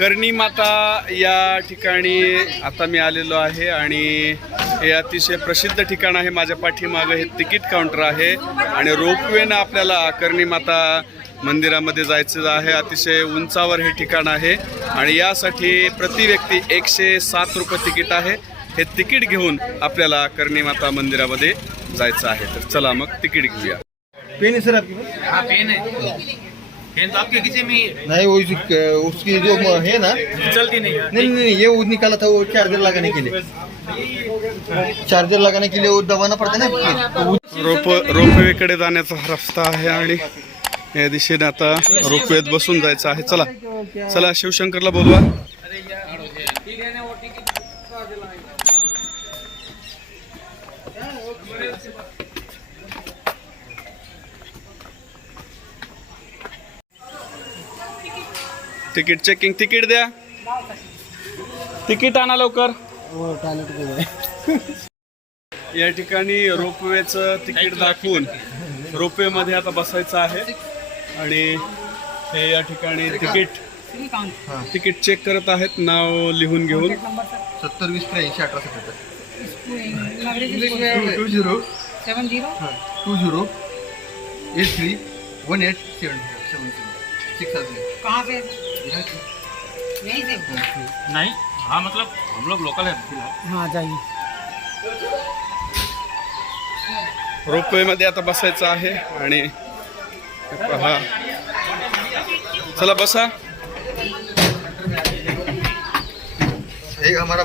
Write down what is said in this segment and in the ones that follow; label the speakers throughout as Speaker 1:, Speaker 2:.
Speaker 1: कर्णी माता या ठिकाणी आता मी आलेलो आहे आणि हे अतिशय प्रसिद्ध ठिकाण आहे. माझ्या पाठीमागं हे तिकीट काउंटर आहे आणि रोपवेनं आपल्याला कर्णी माता मंदिरामध्ये जायचं आहे. अतिशय उंचावर हे ठिकाण आहे आणि यासाठी प्रति व्यक्ती एकशे सात रुपये तिकीट आहे. हे तिकीट घेऊन आपल्याला कर्णी माता मंदिरामध्ये जायचं आहे. तर चला मग तिकीट घेऊया.
Speaker 2: पेन है सर
Speaker 3: हाँ पेन है पेन तो आपके किसी में ही है
Speaker 2: नहीं वो उसकी उसकी जो है ना
Speaker 3: चलती नहीं है।
Speaker 2: नहीं नहीं नहीं, ये वो निकाला था वो चार्जर लगाने के लिए। चार्जर लगाने के लिए वो दबाना पड़ता है ना
Speaker 1: रोप रोपवेकडे जाण्याचा हा रस्ता आहे आणि या दिशेने आता रोपवेत बसून जायचं आहे. चला चला शिवशंकरला बोलवा. तिकीट चेकिंग तिकीट द्या. तिकीट आणा लवकर. या ठिकाणी रोपवेचं तिकीट दाखवून रोपवेमध्ये आता बसायचं आहे. आणि हे या ठिकाणी तिकीट तिकीट चेक करत आहेत. नाव लिहून घेऊन.
Speaker 2: सत्तर वीस त्र्याऐंशी अठरा सत्तर. Two zero
Speaker 4: seven zero
Speaker 2: two zero eight three one eight seven seven six
Speaker 4: कहाँ यहीं से
Speaker 3: नहीं हाँ मतलब हम लोग लोकल है फिलहाल.
Speaker 4: हाँ जाइए.
Speaker 1: रोपवेमध्ये आता बसायचं आहे आणि हे पहा. चला बसा.
Speaker 2: एक हमारा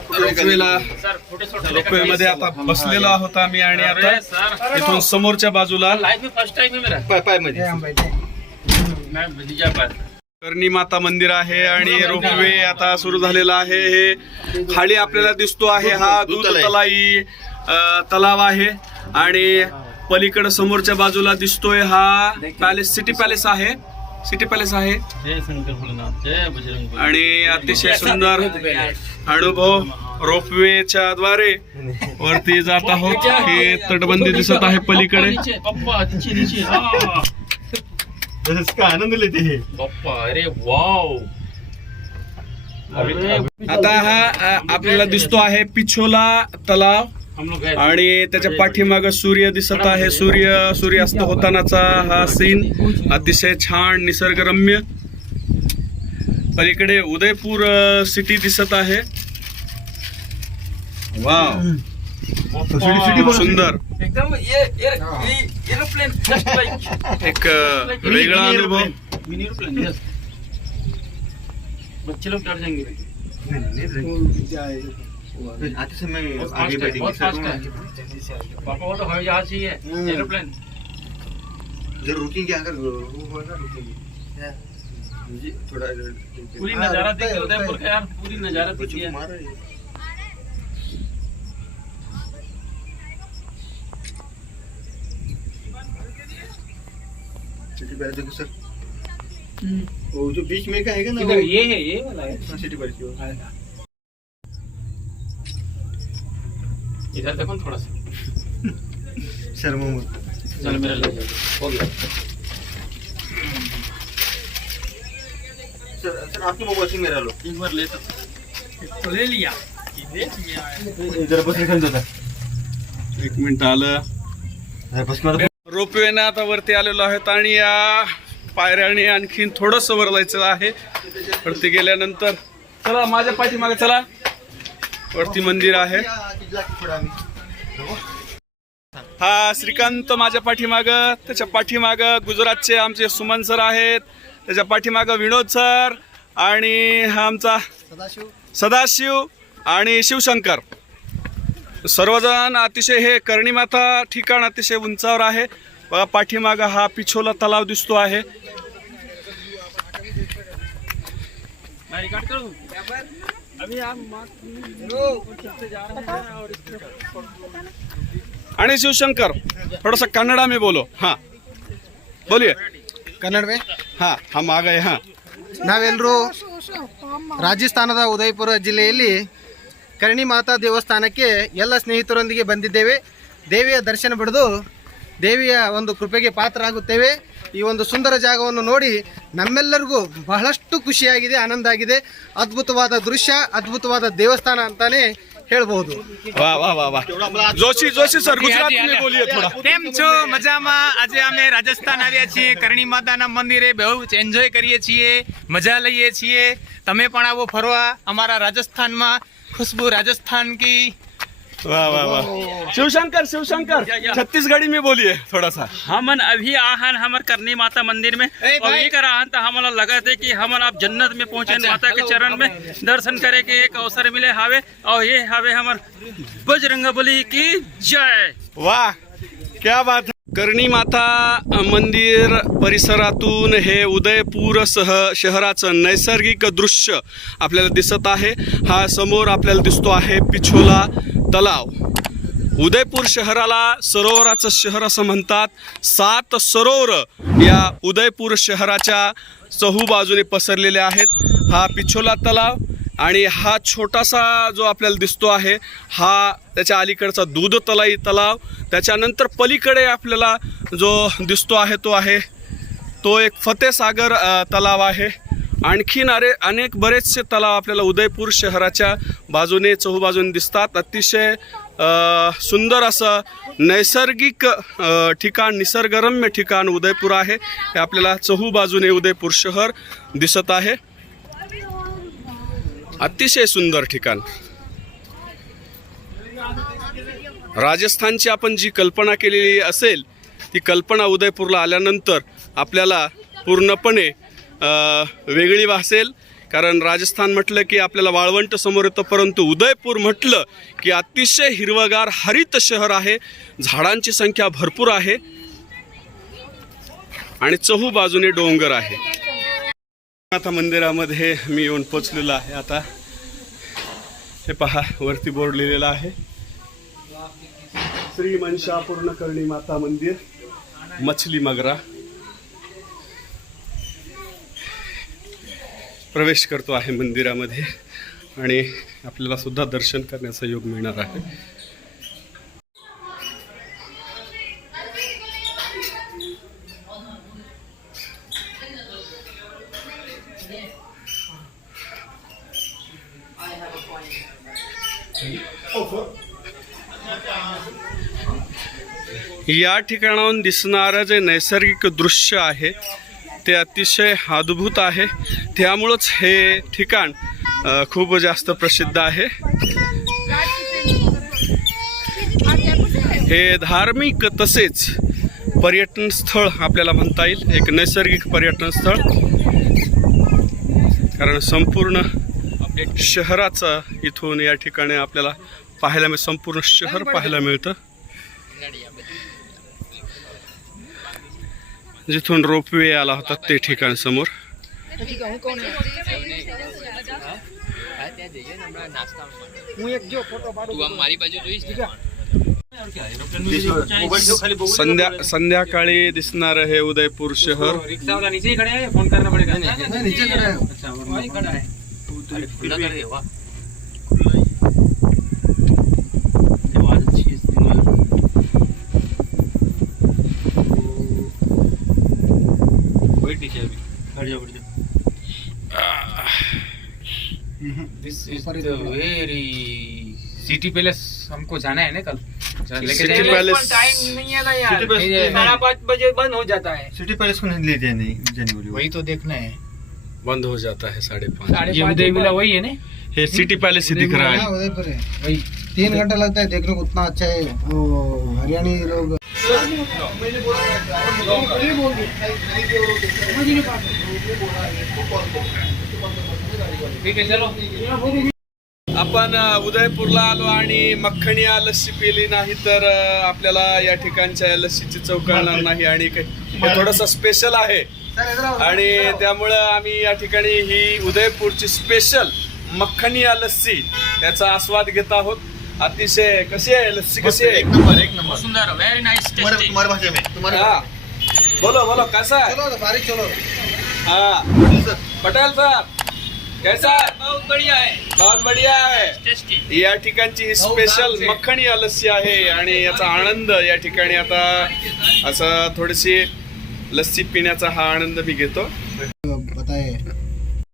Speaker 1: रोपवेमध्ये आता बसलेलो आहोत आम्ही आणि आता इथून समोरच्या बाजूला
Speaker 3: लाइफ में फर्स्ट टाइम है मेरा.
Speaker 2: पाय
Speaker 3: पायमध्ये
Speaker 1: कर्णी माता मंदिर आहे आणि रोपवे आता सुरू झालेला आहे. हे खाली आपल्याला दिसतो आहे हा दूध तलाई अ, तलाव आहे. आणि पलीकडे समोरच्या बाजूला दिसतोय हा पॅलेस सिटी पॅलेस आहे. सिटी पॅलेस आहे.
Speaker 3: जय शंकर भोलेनाथ जय बजरंग बली.
Speaker 1: आणि अतिशय सुंदर अनुभव रोपवेच्या द्वारे वरती जात आहोत. हे तटबंदी दिसत आहे पलीकडे.
Speaker 3: हाँ
Speaker 2: इसका आनंद लेते हैं.
Speaker 3: पप्पा अरे वाव.
Speaker 1: आता हा आपल्याला दिसतो आहे पिछोला तलाव.
Speaker 3: हम लोग गए
Speaker 1: आणि त्याच्या पाठीमाग सूर्य दिसत आहे. सूर्य सूर्यास्त होतानाचा हा सीन अतिशय छान निसर्गरम्य. पलीकडे उदयपूर अ, सिटी दिसत आहे. वाव. सुंदर।
Speaker 3: एकदम ये एरोप्लेन जस्ट लाइक
Speaker 1: एक वेगळा अनुभव
Speaker 3: मिनी एरोप्लेन यस बच्चे लोग डर जाएँगे।
Speaker 2: आते समय आगे
Speaker 3: है है। पापा वो तो हवाई जहाज़ ही है। एरोप्लेन
Speaker 2: ज़रूर रुकेंगे अगर वो हो ना रुकेंगे। थोड़ा
Speaker 3: पूरी नज़ारा देखिए उदयपुर का यार पूरी नज़ारा देखिए
Speaker 2: को मार रहा है ये। सिटी पैलेस देखो सर। वो जो बीच में का है ना
Speaker 3: इधर
Speaker 2: वो
Speaker 3: ये है ये वाला है।
Speaker 2: हाँ, सिटी पैलेस की वो।
Speaker 3: इधर देखो थोड़ा सा।
Speaker 2: शर्मा मत
Speaker 3: चल मेरा ले हो गया।
Speaker 2: सर सर आपके मोबाइल से मेरा लो।
Speaker 3: एक बार ले सकते तो ले लिया।
Speaker 2: जरा बस निकल देता
Speaker 1: एक मिनिट आलं।
Speaker 2: बस के
Speaker 1: रोपवेनं आता वरती आलेलो आहेत आणि या पायऱ्याने आणखीन थोडस वर जायचं आहे. वरती गेल्यानंतर चला माझ्या पाठीमागे चला. वरती मंदिर आहे. हा श्रीकांत माझ्या पाठीमाग त्याच्या पाठीमाग गुजरातचे आमचे सुमन सर आहेत. त्याच्या पाठीमाग विनोद सर आणि हा आमचा सदाशिव आणि शिवशंकर. सर्वजण अतिशय हे कर्णीमाता ठिकाण अतिशय उंचावर आहे बघा पाठीमाग हा पिछोला तलाव दिसतो आहे
Speaker 3: मैं रिकॉर्ड करूं अभी आप
Speaker 1: आणि शिवशंकर थोडासा कन्नडा में बोलो हा बोलिये
Speaker 2: ಕನ್ನಡ ಮೇ
Speaker 1: हा हम आ गए हाँ
Speaker 2: ನಾವೆಲ್ಲರೂ ರಾಜಸ್ಥಾನದ ಉದಯಪುರ ಜಿಲ್ಲೆಯಲ್ಲಿ ಕರಣಿ ಮಾತಾ ದೇವಸ್ಥಾನಕ್ಕೆ ಎಲ್ಲ ಸ್ನೇಹಿತರೊಂದಿಗೆ ಬಂದಿದ್ದೇವೆ. ದೇವಿಯ ದರ್ಶನ ಪಡೆದು ದೇವಿಯ ಒಂದು ಕೃಪೆಗೆ ಪಾತ್ರರಾಗುತ್ತೇವೆ.
Speaker 5: ಈ ಒಂದು ಸುಂದರ ಜಾಗವನ್ನು ನೋಡಿ ನಮ್ಮೆಲ್ಲರಿಗೂ ಬಹಳಷ್ಟು ಖುಷಿಯಾಗಿದೆ ಆನಂದ ಆಗಿದೆ. ಅದ್ಭುತವಾದ ದೃಶ್ಯ ಅದ್ಭುತವಾದ ದೇವಸ್ಥಾನ ಅಂತಾನೆ ಹೇಳ್ಬಹುದು
Speaker 1: ರಾಜಸ್ಥಾನ જોશી સર ગુજરાતી ને બોલીએ થોડા
Speaker 3: કેમ છો મજામાં આજે અમે રાજસ્થાન આવ્યા છીએ કરણી માતાના મંદિરે બહુ કરીએ છીએ મજા લઈએ છીએ તમે પણ આવો ફરવા અમારા રાજસ્થાનમાં खुशबू राजस्थान की।
Speaker 1: वाह वाह वाह। शिवशंकर शिवशंकर छत्तीसगढ़ी में बोलिए थोड़ा सा।
Speaker 6: हमन अभी आहन हमर करनी माता मंदिर में। और कर आहन तो हमारा लगा थे कि हमन आप जन्नत में पहुँचे अच्छा, माता के चरण में। दर्शन करे के एक अवसर मिले हावे। और ये हावे हमर बजरंग बली की जय।
Speaker 1: वाह क्या बात है। कर्णीमाता मंदिर परिसरातून हे उदयपूरसह शहराचं नैसर्गिक दृश्य आपल्याला दिसत आहे. हा समोर आपल्याला दिसतो आहे पिछोला तलाव. उदयपूर शहराला सरोवराचं शहर असं म्हणतात. सात सरोवर या उदयपूर शहराच्या चहू बाजूने पसरलेले आहेत. हा पिछोला तलाव आणि हा छोटासा जो आपल्याला दिसतो आहे हा त्याच्या अलीकडचा दूध तलाई तलाव. त्याच्यानंतर पलीकडे आपल्याला जो दिसतो आहे तो आहे तो एक फतेसागर तलाव आहे. आणखीन अरे अनेक बरेचसे तलाव आपल्याला उदयपूर शहराच्या बाजूने चहूबाजूने दिसतात. अतिशय सुंदर असं नैसर्गिक ठिकाण निसर्गरम्य ठिकाण उदयपूर आहे. हे आपल्याला चहू बाजूने उदयपूर शहर दिसत आहे. अतिशय सुंदर ठिकाण. राजस्थानची आपण जी कल्पना केलेली असेल ती कल्पना उदयपूरला आल्यानंतर आपल्याला पूर्णपणे वेगळी भासेल. कारण राजस्थान म्हटलं की आपल्याला वाळवंट समोर येतं परंतु उदयपूर म्हटलं की अतिशय हिरवगार हरित शहर आहे. झाडांची संख्या भरपूर आहे. आणि चहू बाजूने डोंगर आहे. आता मंदिरामध्ये मी येऊन पोचलेलो आहे. आता हे पहा वरती बोर्ड लिहिलेला आहे. श्री मनशा पूर्णकर्णी माता मंदिर मछली मगरा. प्रवेश करतो आहे मंदिरामध्ये आणि आपल्याला सुद्धा दर्शन करण्याचा योग मिळणार आहे. या ठिकाणाहून दिसणारं जे नैसर्गिक दृश्य आहे ते अतिशय अद्भुत आहे. त्यामुळंच हे ठिकाण खूप जास्त प्रसिद्ध आहे. हे धार्मिक तसेच पर्यटन स्थळ आपल्याला म्हणता येईल. एक नैसर्गिक पर्यटन स्थळ. कारण संपूर्ण शहराचं इथून या ठिकाणी आपल्याला पाहायला मिळ संपूर्ण शहर पाहायला मिळतं. जिथून रोपवे आला होता ते ठिकाण समोर. संध्या संध्याकाळी दिसणार हे उदयपूर शहर.
Speaker 3: रिक्शावाला नीचे ही खड़े हैं फोन करना पड़ेगा
Speaker 5: नीचे खड़ा है.
Speaker 3: अच्छा वही खड़ा है। अरे खुला कर वाह आवाज अच्छी है इसकी वही नीचे अभी। बैठ जाओ बैठ जाओ this is the very city palace हमको जाना है ना कल? लेके
Speaker 1: सिटी
Speaker 3: जाएंगे।
Speaker 1: पैलेस
Speaker 3: टाइम नहीं है ना यार
Speaker 2: सिटी पैलेस
Speaker 3: ये साढ़े पाँच बजे बंद हो जाता है।
Speaker 2: सिटी पैलेस को नहीं ले जाने जाने वाली
Speaker 3: वही तो देखना है।
Speaker 1: बंद हो जाता है साढ़े पाँच
Speaker 3: साढ़े ये उदय विला वही है ना?
Speaker 1: हे सिटी पैलेस ही दिख रहा
Speaker 5: हाँ, उदयपुर है
Speaker 3: वही।
Speaker 5: तीन घंटा लगता है देखने को उतना अच्छा है वो हरियाणी लोग।
Speaker 3: ठीक है चलो।
Speaker 1: आपण उदयपूरला आलो आणि मखणी या लस्सी पिली नाही तर आपल्याला या ठिकाणच्या या लस्सीची चव कळणार नाही. आणि काही थोडंसं स्पेशल आहे. आणि त्यामुळं आम्ही या ठिकाणी ही उदयपूरची स्पेशल मखणी या लस्सी याचा आस्वाद घेत आहोत. अतिशय कशी आहे? लस्सी कशी आहे?
Speaker 2: एक नंबर एक नंबर.
Speaker 6: सुंदर वेरी नाइस
Speaker 2: तुम्हारे तुम्हारे भाषा में तुम्हारे
Speaker 1: हा. बोलो बोलो कैसा है
Speaker 5: चलो बारिश चलो.
Speaker 1: हाँ. पटेल साहब कैसा है
Speaker 3: बहुत बढ़िया है
Speaker 1: बहुत बढ़िया है
Speaker 6: टेस्टी
Speaker 1: या ठिकाणची ही स्पेशल मक्खणी या लस्सी आहे आणि याचा आनंद या ठिकाणी आता असं थोडीशी लस्सी पिण्याचा हा आनंद मी घेतो.